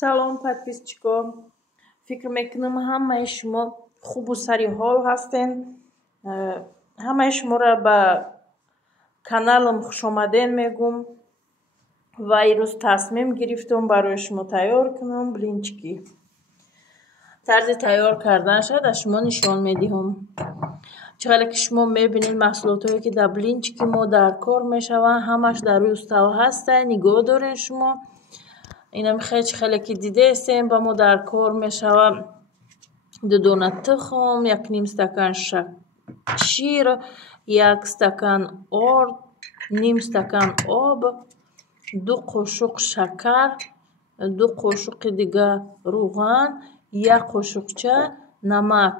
سلام подписчикам. فکر میکنم همه شما خوب و سری حال هستین. همه شما را به کانالم خوش آمدین میگم و امروز تصمیم گرفتم برای شما تیار کنم بلینچکی. طرز تیار کردنش را شما نشان میدهم. چقدر که شما میبینید محصولاتی که در بلینچکی ما در کار میشوند همش در روی استوا هست. نگاه دارین شما. اینم خیلی که دیده استیم با ما در کار میشوند. 2 دانه تخم، 1 نیم استکان شیر، 1 استکان آرد، نیم استکان آب، 2 قاشق شکر، 2 قاشق دیگه روغن، 1 قاشقچه نمک.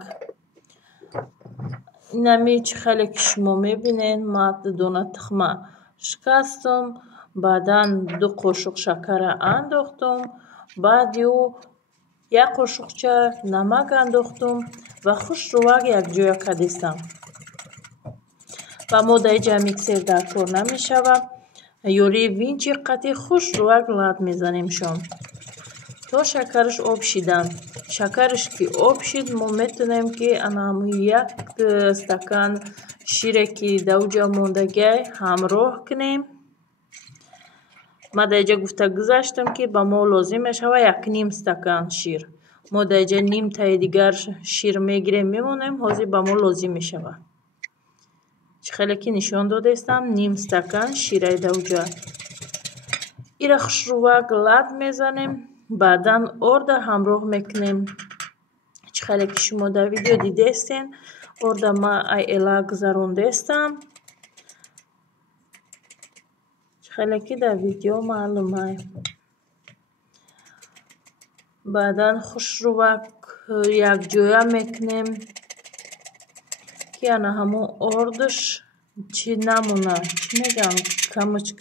اینمی خیلی که شما میبینین ما 2 دانه تخم شکستم، بعدا 2 قاشق شکر انداختم، بعد 1 قاشقچه نمک انداختم و خوش روک یک جای کردم و ما در اینجا میکسر در کار نمیشود. یوری وینچی قطعی خوش روک لط میزنیم شون تا شکرش آب شیدن. شکرش که آب شید ما میتونیم که همون 1 استکان شیر که در اونجا موندگی همراه کنیم. ما در اینجا گفته گذاشتم که با ما لازم میشود 1 نیم استکان شیر. ما در اینجا نیم تای دیگر شیر میگیریم میمونیم. حاضر با ما لازم میشود. خیلی که نشان داده استم نیم استکان شیر در اونجا. ایره خوش روک لط میزنیم. بعدا آرد همراه میکنیم. خیلی که شما در ویدیو دیده استین آرد ما ایلا گذرونده استم. خیلی که در ویدیو معلومه. بعدا خوش روک یک جویا میکنیم که انا همون آردش چی نمونه. چی میگن؟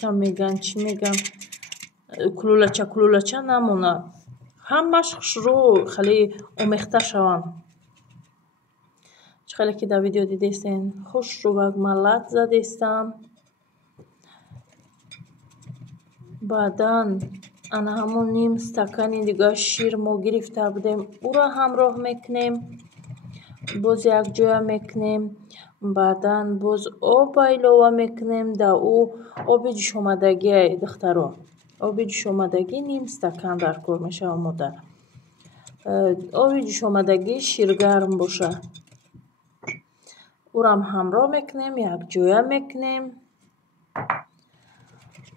کم میگن. چی میگن؟ کلولچه نمونه. همش خوش رو خیلی آمیخته شوند. خیلی که در ویدیو دیده استین خوش روک ملت زده استم. بعدا انا همون نیم استکانی دیگه شیر ما گرفته بودیم او را همراه میکنیم. باز یک جای میکنیم. بعدا باز آب ایلوه میکنیم. در او آب جوش آمدگی دختران. آب جوش آمدگی نیم استکان در کار میشه آماده. آب جوش آمدگی شیرگرم باشه. او را همراه میکنیم. یک جای میکنیم.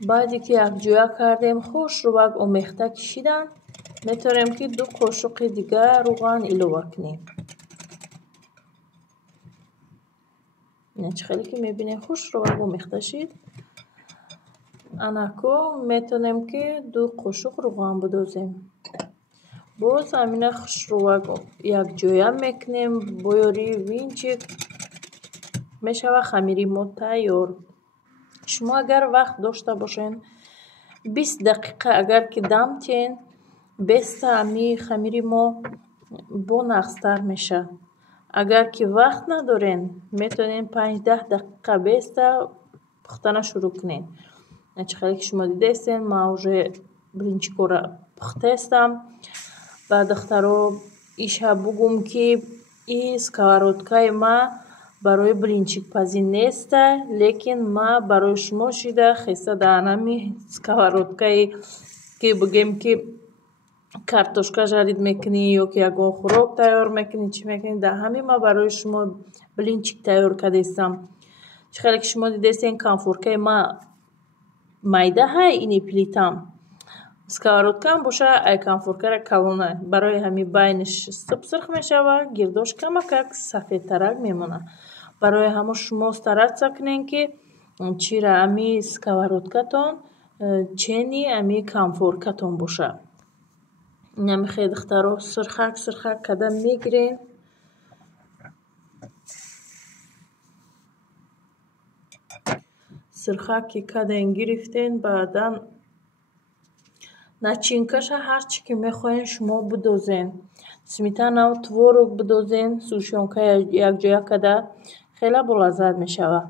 بعدی که یک جویا کردیم خوش روک آمیخته کشیدن میتونیم که 2 قاشق دیگه روغن ایلوه کنیم. نه خیلی که میبینیم خوش روک آمیخته شید. انکو میتونیم که 2 قاشق روغن بدوزیم. باز همینه خوش روک یک جویا میکنیم. بایوری وینچی میشوه خمیری ما تیار. شما اگر وقت داشته باشین 20 دقیقه اگر که دم تین 20 امی خمیری ما با نقصتر میشه. اگر که وقت ندارین میتونین 5-10 دقیقه 20 پختن شروع کنین. خیلی که شما دیده استین ما اوجه بلینچکو را پخته استم. و دخترو ایشه بگم که این سکواراتکای ما برای بلینچک پزین نیست. لیکن ما برای شما شده خیسته دانمی سکواراتکای که بگیم که کارتوشکا جارید میکنی یا که اگه خوراک تیار میکنی چی میکنی در همین ما برای شما بلینچک تیار کرده استم. خیلی که شما دیده استین کانفورکای ما مایده های اینی پلیتم سکواراتکا باشه ای کانفورکا را کلونه برای همین باینش سرخ میشه و گرداش کمک سفید ترک میمونه. برای همه شما استرات کنین که چی را امی سکواراتکاتون چینی امی کانفورکاتون باشه. نمیخواد دخترو سرخک کدام میگیرین. سرخک که کدام گرفتین بعدا начинкаша هر چی که میخواین شما بدوزین. سمیتانا و تворог بدوزین. سوشیونکا یک جای کده خیلی بلازد میشوه.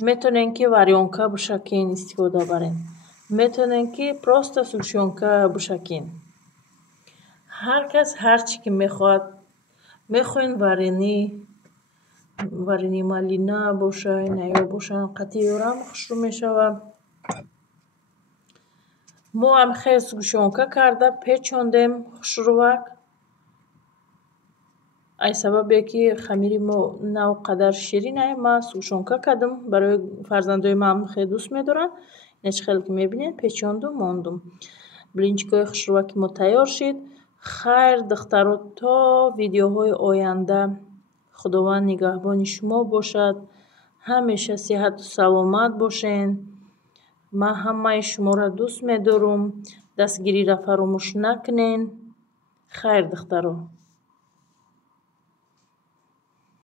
میتونین که واریونکا بشکین استفاده برین. میتونین که پروستا سوشیونکا بشکین. هر کس هر چی که میخواد میخواین وارینی مالینا باشه یا باشه قطعی هم خوشرو میشوه. ما هم خیلی سگوشونکه کرده پیچاندیم خوشروک. ای سبب که خمیری ما نو قدر شیرینه ما سگوشونکه کردم برای فرزندای من خیلی دوست میدارن. اینش خیلی که میبینین پیچاندم ماندم. بلینچکای خوشروک ما تیار شد. خیر دخترو تا ویدیوهای آینده خداوند نگهبان شما باشد. همیشه صحت و سلامت باشین. من همه شما را دوست میدارم. دستگیری را فراموش نکنین. خیر دخترو.